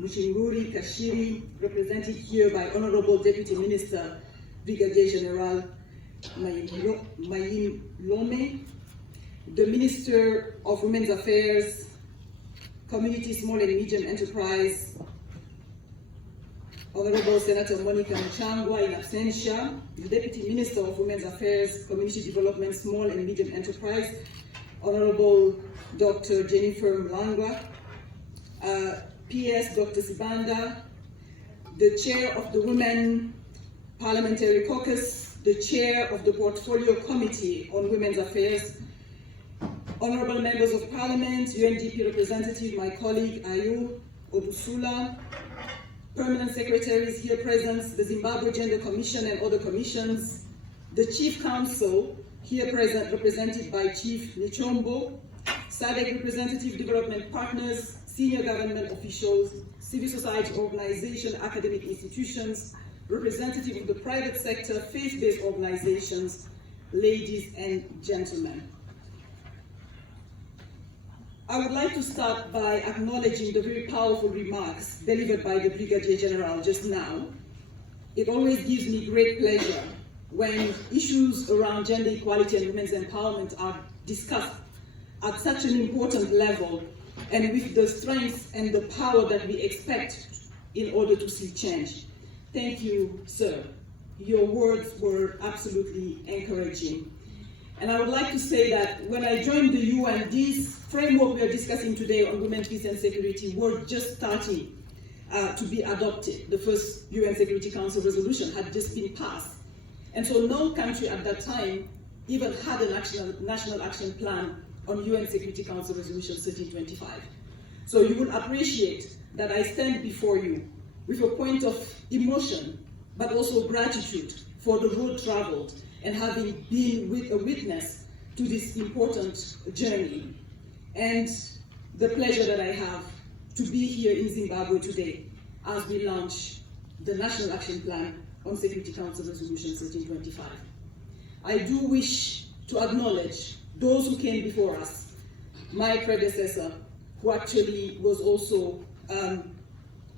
Mushinguri Kashiri, represented here by Honorable Deputy Minister Brigadier General Mayim Lome, the Minister of Women's Affairs, Community, Small and Medium Enterprise, Honorable Senator Monica Mchangwa in absentia, the Deputy Minister of Women's Affairs, Community Development, Small and Medium Enterprise, Honorable Dr. Jennifer Mlangwa, PS Dr. Sibanda, the Chair of the Women Parliamentary Caucus, the Chair of the Portfolio Committee on Women's Affairs, Honorable Members of Parliament, UNDP Representative, my colleague Ayu Obusula, Permanent Secretaries here present, the Zimbabwe Gender Commission and other commissions, the Chief Counsel here present, represented by Chief Nichombo, SADC Representative, Development Partners, senior government officials, civil society organizations, academic institutions, representative of the private sector, faith-based organizations, ladies and gentlemen. I would like to start by acknowledging the very powerful remarks delivered by the Brigadier General just now. It always gives me great pleasure when issues around gender equality and women's empowerment are discussed at such an important level and with the strength and the power that we expect in order to see change. Thank you, sir. Your words were absolutely encouraging. And I would like to say that when I joined the UN, this framework we are discussing today on women, peace and security were just starting to be adopted. The first UN Security Council resolution had just been passed. And so no country at that time even had a national action plan on UN Security Council Resolution 1325. So you will appreciate that I stand before you with a point of emotion, but also gratitude for the road traveled and having been a witness to this important journey, and the pleasure that I have to be here in Zimbabwe today as we launch the National Action Plan on Security Council Resolution 1325. I do wish to acknowledge those who came before us, my predecessor, who actually was also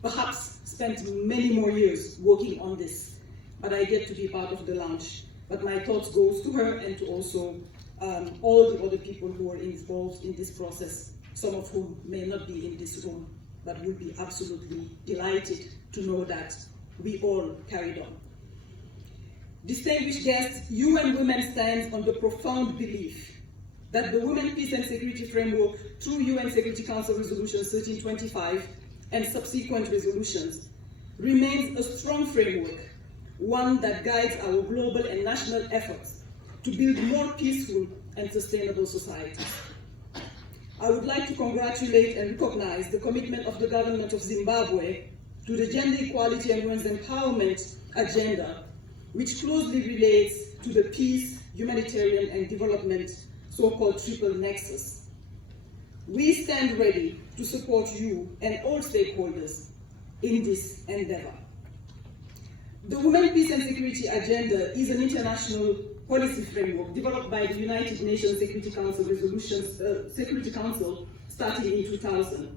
perhaps spent many more years working on this, but I get to be part of the launch. But my thoughts goes to her and to also all the other people who are involved in this process, some of whom may not be in this room, but will be absolutely delighted to know that we all carried on. Distinguished guests, UN Women stands on the profound belief that the Women, Peace and Security Framework through UN Security Council Resolution 1325 and subsequent resolutions remains a strong framework, one that guides our global and national efforts to build more peaceful and sustainable societies. I would like to congratulate and recognize the commitment of the government of Zimbabwe to the gender equality and women's empowerment agenda, which closely relates to the peace, humanitarian, and development so-called triple nexus. We stand ready to support you and all stakeholders in this endeavor. The Women, Peace and Security Agenda is an international policy framework developed by the United Nations Security Council starting in 2000,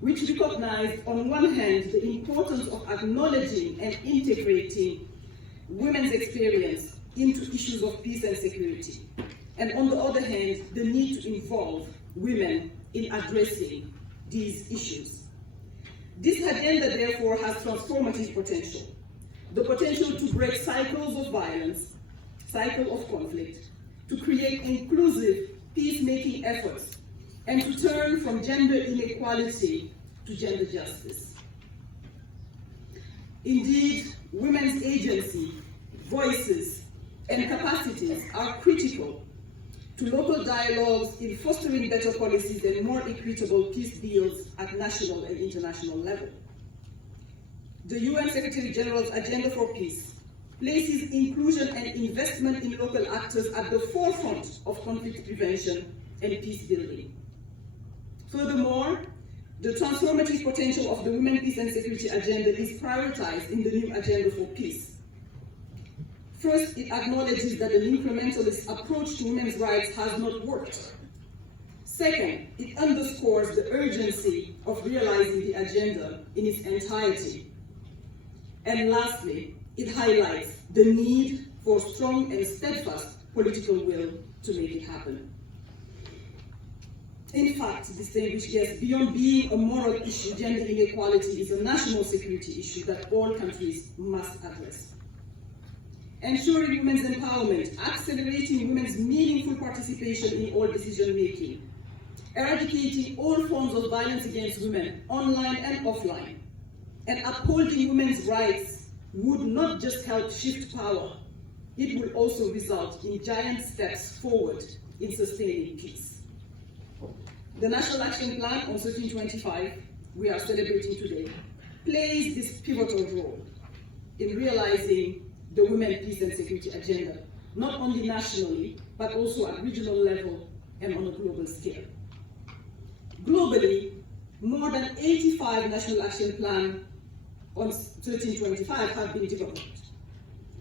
which recognized on one hand the importance of acknowledging and integrating women's experience into issues of peace and security, and on the other hand, the need to involve women in addressing these issues. This agenda, therefore, has transformative potential. The potential to break cycles of violence, cycle of conflict, to create inclusive peacemaking efforts, and to turn from gender inequality to gender justice. Indeed, women's agency, voices, and capacities are critical to local dialogues in fostering better policies and more equitable peace deals at national and international level. The UN Secretary General's Agenda for Peace places inclusion and investment in local actors at the forefront of conflict prevention and peace building. Furthermore, the transformative potential of the Women, Peace and Security Agenda is prioritized in the new Agenda for Peace. First, it acknowledges that an incrementalist approach to women's rights has not worked. Second, it underscores the urgency of realizing the agenda in its entirety. And lastly, it highlights the need for strong and steadfast political will to make it happen. In fact, distinguished guests, beyond being a moral issue, gender inequality is a national security issue that all countries must address. Ensuring women's empowerment, accelerating women's meaningful participation in all decision-making, eradicating all forms of violence against women, online and offline, and upholding women's rights would not just help shift power, it will also result in giant steps forward in sustaining peace. The National Action Plan on 1325, we are celebrating today, plays this pivotal role in realizing the Women, Peace and Security agenda, not only nationally, but also at regional level and on a global scale. Globally, more than 85 National Action Plans on 1325 have been developed,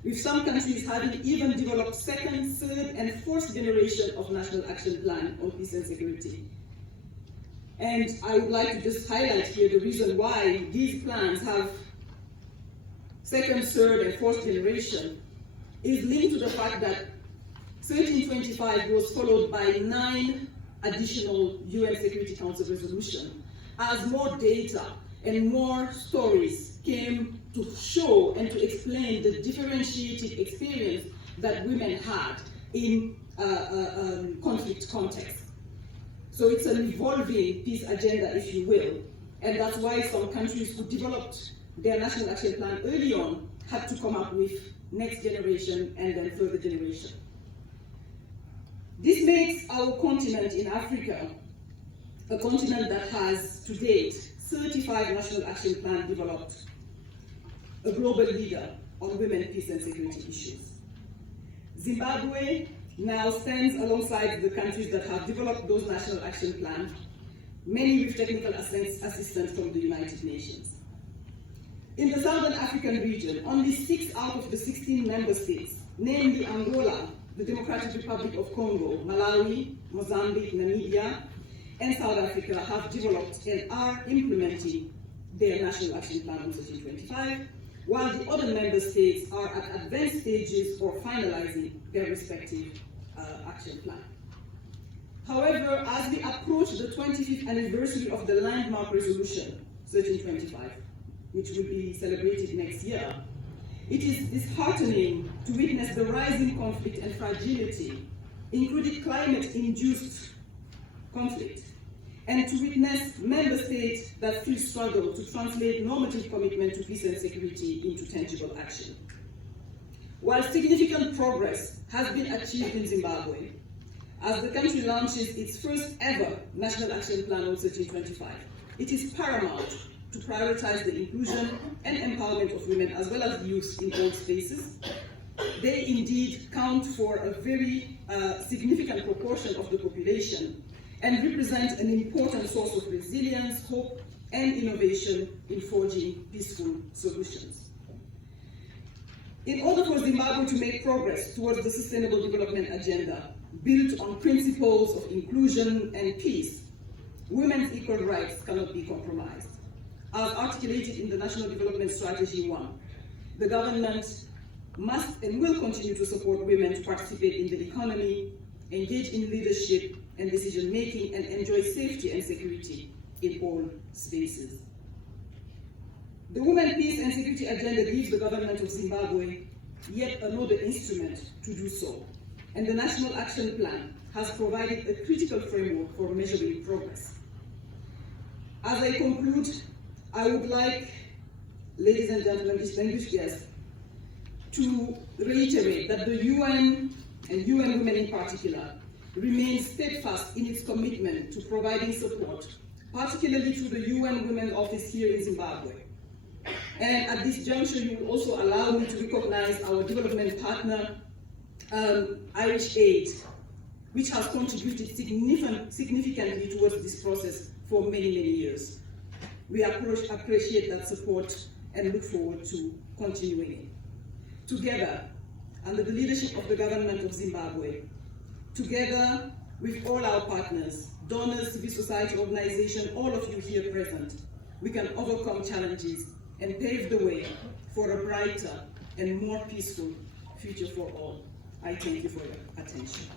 with some countries having even developed second, third, and fourth generation of National Action Plan on Peace and Security. And I would like to just highlight here the reason why these plans have second, third, and fourth generation is linked to the fact that 1325 was followed by 9 additional UN Security Council resolutions as more data and more stories came to show and to explain the differentiated experience that women had in conflict context. So it's an evolving peace agenda, if you will, and that's why some countries who developed their National Action Plan early on had to come up with next generation and then further generation. This makes our continent in Africa a continent that has, to date, 35 National Action Plans developed, a global leader on women, peace and security issues. Zimbabwe now stands alongside the countries that have developed those National Action Plans, many with technical assistance from the United Nations. In the Southern African region, only 6 out of the 16 member states, namely Angola, the Democratic Republic of Congo, Malawi, Mozambique, Namibia, and South Africa have developed and are implementing their National Action Plan on 1325, while the other member states are at advanced stages or finalizing their respective action plan. However, as we approach the 25th anniversary of the landmark resolution 1325, which will be celebrated next year, it is disheartening to witness the rising conflict and fragility, including climate-induced conflict, and to witness member states that still struggle to translate normative commitment to peace and security into tangible action. While significant progress has been achieved in Zimbabwe, as the country launches its first ever National Action Plan on 1325, it is paramount to prioritize the inclusion and empowerment of women as well as youth in all spaces. They indeed count for a very significant proportion of the population and represent an important source of resilience, hope, and innovation in forging peaceful solutions. In order for Zimbabwe to make progress towards the Sustainable Development Agenda, built on principles of inclusion and peace, women's equal rights cannot be compromised. As articulated in the National Development Strategy 1, the government must and will continue to support women to participate in the economy, engage in leadership and decision-making, and enjoy safety and security in all spaces. The Women, Peace and Security Agenda gives the government of Zimbabwe yet another instrument to do so, and the National Action Plan has provided a critical framework for measuring progress. As I conclude, I would like, ladies and gentlemen, distinguished guests, to reiterate that the UN, and UN Women in particular, remains steadfast in its commitment to providing support, particularly through the UN Women Office here in Zimbabwe. And at this juncture, you will also allow me to recognize our development partner, Irish Aid, which has contributed significantly towards this process for many, many years. We appreciate that support and look forward to continuing it. Together, under the leadership of the government of Zimbabwe, together with all our partners, donors, civil society organizations, all of you here present, we can overcome challenges and pave the way for a brighter and more peaceful future for all. I thank you for your attention.